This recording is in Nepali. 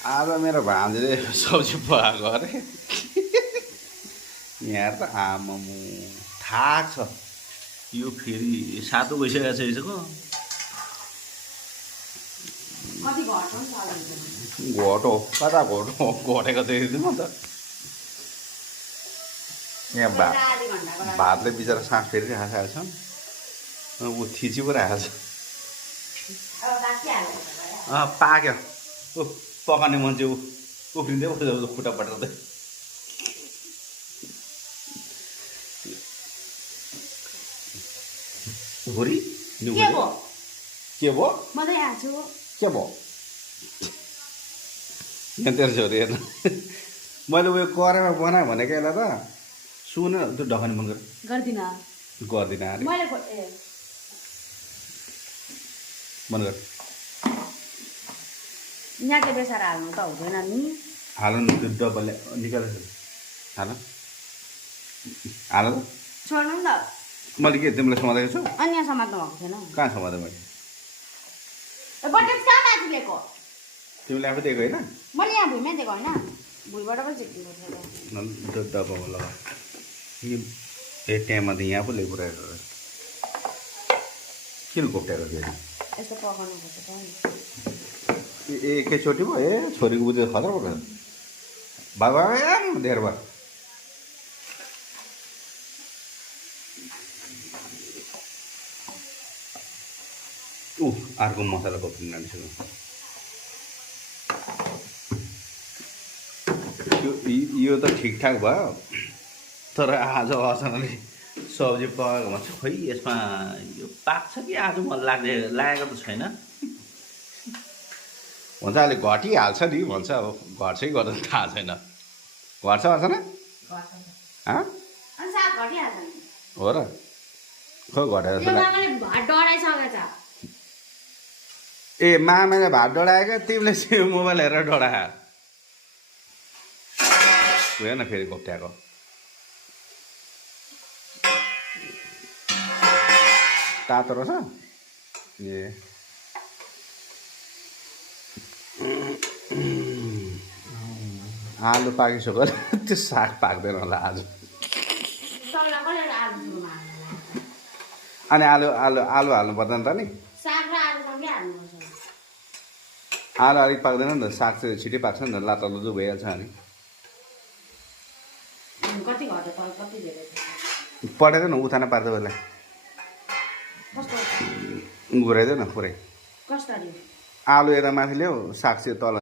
आज मेरो भान्जीले सब्जी पकाएको अरे यहाँ त आमामु थाहा छ यो फेरि सातो भइसकेको छ यसको घोटो कता घोटो घोटेको देखेको थिएँ म त यहाँ भातले बिचरा सास फेरिरहेको छ ऊ थिची पो राखेको छ पाक्यो ऊ पकाउने मान्छे ऊ उफ्रिँदै खुट्टा पटाउँदै भुरी के भयो के भयो यहाँ तेरो छोरी हेर्नु मैले उयो कराईमा बनाएँ भनेको यसलाई त सुन त्यो ढकनी बन्द गर्दिनँ अरे बन्द गर यहाँको बेसारा हाल्नु त हुँदैन नि हाल्नु नि त्यो डब्बाले निकालेर हाल हाल त छोड्नु नि त मैले के तिमीलाई समातेको छु अनि यहाँ समात्नु भएको थिएन कहाँ समातेँ मैले बटेज कहाँ माथि दिएको तिमीले आफै दिएको होइन मैले यहाँ भुइँमै दिएको होइन भुइँबाट पनि झिक्दिएको थियो त्यो डब्बामा लगा ए टाइममा त यहाँ पो ल्याइ पुऱ्याएको किन घोप्ट्याएको थियो यस्तो पकाउनु पर्छ त एकैचोटि पो ए छोरीको बुझेर खतरा पो बाबा धेर भयो अर्को मसला खोप्नु नानीसँग यो त ठिकठाक भयो तर आज अचानक सब्जी पकाएको भन्छ खोइ यसमा यो पाक्छ कि आज मलाई लागेको त छैन भन्छ अहिले घटिहाल्छ नि भन्छ अब घट्छ कि गर्दैन थाहा छैन घट्छ अर्चना हो र खै घटेर ए मामाले भात डढाएको तिमीले मोबाइल हेरेर डढायो हेर्न फेरि घोप्ट्याएको तातो रहेछ ए आलु पाकिसक्यो त्यो साग पाक्दैन होला आज अनि आलु आलु आलु हाल्नु पर्दैन त नि आलु अलिक पाक्दैन नि त साग चाहिँ छिटै पाक्छ नि त लातलुदु भइहाल्छ अनि पठाइदेऊ न उठान पार्छ बेला घुराइदेऊ न पुरै आलु यता माथि ल्याऊ साग चाहिँ तल